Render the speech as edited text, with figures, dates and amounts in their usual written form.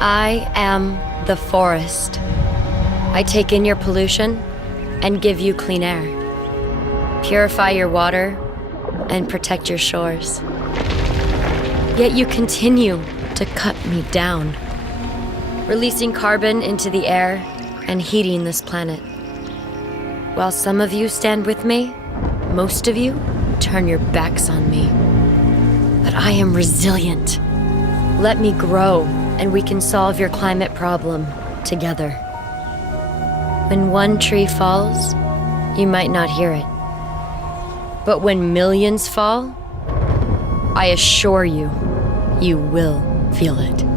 I am the forest. I take in your pollution and give you clean air. Purify your water and protect your shores. Yet you continue to cut me down, releasing carbon into the air and heating this planet. While some of you stand with me, most of you turn your backs on me. But I am resilient. Let me grow, and we can solve your climate problem together. When one tree falls, you might not hear it. But when millions fall, I assure you, you will feel it.